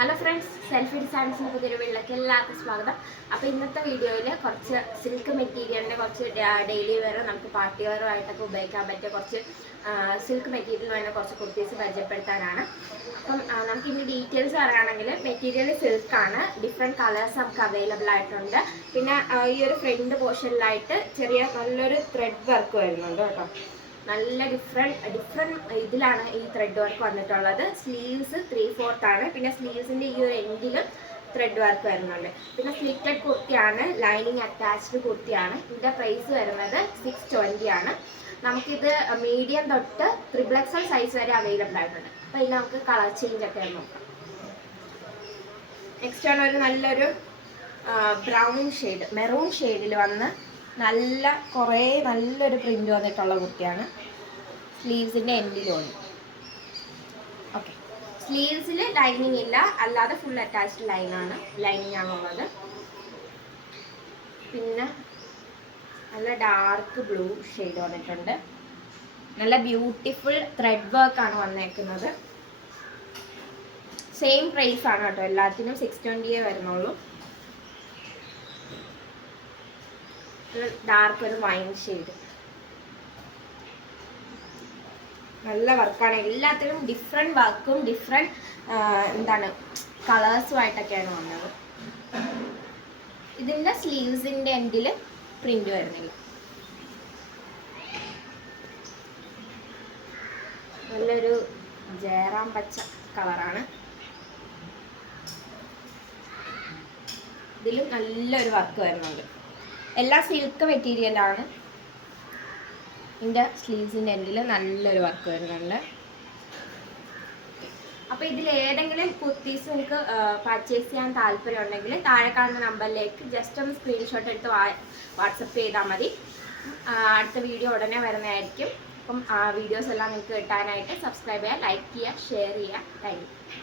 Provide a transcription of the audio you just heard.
Hello friends, selfie ഡിസൈൻസിന് പുതിയൊരു വീട്ടിലേക്ക് എല്ലാവർക്കും സ്വാഗതം. അപ്പോൾ ഇന്നത്തെ വീഡിയോയിൽ കുറച്ച് സിൽക്ക് മെറ്റീരിയലിൻ്റെ കുറച്ച് ഡെയിലി വെയർ നമുക്ക് പാർട്ടി വെയറുമായിട്ടൊക്കെ ഉപയോഗിക്കാൻ പറ്റിയ കുറച്ച് സിൽക്ക് മെറ്റീരിയൽ വേണ്ട കുറച്ച് കുർത്തീസ് പരിചയപ്പെടുത്താനാണ്. അപ്പം നമുക്ക് ഇനി ഡീറ്റെയിൽസ് പറയുകയാണെങ്കിൽ മെറ്റീരിയൽ സിൽക്കാണ്, ഡിഫറെൻറ്റ് കളേഴ്സ് നമുക്ക് അവൈലബിൾ ആയിട്ടുണ്ട്. പിന്നെ ഈ ഒരു ഫ്രണ്ട് പോർഷനിലായിട്ട് ചെറിയ നല്ലൊരു ത്രെഡ് വർക്ക് വരുന്നുണ്ട് കേട്ടോ. നല്ല ഡിഫറെൻറ്റ് ഇതിലാണ് ഈ ത്രെഡ് വർക്ക് വന്നിട്ടുള്ളത്. സ്ലീവ്സ് 3/4 ആണ്. പിന്നെ സ്ലീവ്സിൻ്റെ ഈ ഒരു എൻഡിലും ത്രെഡ് വർക്ക് വരുന്നുണ്ട്. പിന്നെ സ്ലിറ്റഡ് കുർത്തിയാണ്, ലൈനിങ് അറ്റാച്ച്ഡ് കുർത്തിയാണ്. ഇതിൻ്റെ പ്രൈസ് വരുന്നത് 620 ആണ്. നമുക്കിത് മീഡിയം തൊട്ട് XXL സൈസ് വരെ അവൈലബിൾ ആയിട്ടുണ്ട്. അപ്പോൾ ഇതിൽ നമുക്ക് കളർ ചേഞ്ച് ഒക്കെ നോക്കാം. നെക്സ്റ്റ് ആണ് ഒരു നല്ലൊരു ബ്രൗൺ ഷെയ്ഡ്, മെറൂൺ ഷെയ്ഡിൽ വന്ന് നല്ലൊരു പ്രിന്റ് വന്നിട്ടുള്ള കുർത്തിയാണ്. സ്ലീവ്സിൻ്റെ എൻഡിലുണ്ട്. ഓക്കെ, സ്ലീവ്സിൽ ലൈനിങ് ഇല്ല, അല്ലാതെ ഫുൾ അറ്റാച്ച്ഡ് ലൈനിങ് ആണുള്ളത്. പിന്നെ നല്ല ഡാർക്ക് ബ്ലൂ ഷെയ്ഡ് വന്നിട്ടുണ്ട്. നല്ല ബ്യൂട്ടിഫുൾ ത്രെഡ് വർക്ക് ആണ് വന്നേക്കുന്നത്. സെയിം പ്രൈസ് ആണ് കേട്ടോ, എല്ലാത്തിനും 620 വരുന്നുള്ളൂ. ഡാർക്ക് ഒരു വൈൻ ഷെയ്ഡ്, നല്ല വർക്കാണ്. എല്ലാത്തിനും ഡിഫറെൻറ്റ് വർക്കും ഡിഫറെൻറ്റ് കളേഴ്സുമായിട്ടൊക്കെയാണ് വന്നത്. ഇതിൻ്റെ സ്ലീവ്സിൻ്റെ എൻഡിൽ പ്രിന്റ് വരുന്നില്ല. നല്ലൊരു ജയറാം പച്ച കളറാണ്. ഇതിലും നല്ലൊരു വർക്ക് വരുന്നുണ്ട്. എല്ലാം സിൽക്ക് മെറ്റീരിയലാണ്. ഇതിൻ്റെ സ്ലീവ്സിൻ്റെ എൻഡിൽ നല്ലൊരു വർക്ക് വരുന്നുണ്ട്. അപ്പോൾ ഇതിൽ ഏതെങ്കിലും കുർത്തീസ് നിങ്ങൾക്ക് പർച്ചേസ് ചെയ്യാൻ താല്പര്യം ഉണ്ടെങ്കിൽ താഴെ കാണുന്ന നമ്പറിലേക്ക് ജസ്റ്റ് ഒന്ന് സ്ക്രീൻഷോട്ട് എടുത്ത് വാട്സപ്പ് ചെയ്താൽ മതി. അടുത്ത വീഡിയോ ഉടനെ വരുന്നതായിരിക്കും. അപ്പം ആ വീഡിയോസ് എല്ലാം നിങ്ങൾക്ക് കിട്ടാനായിട്ട് സബ്സ്ക്രൈബ് ചെയ്യുക, ലൈക്ക് ചെയ്യുക, ഷെയർ ചെയ്യുക. Thank you.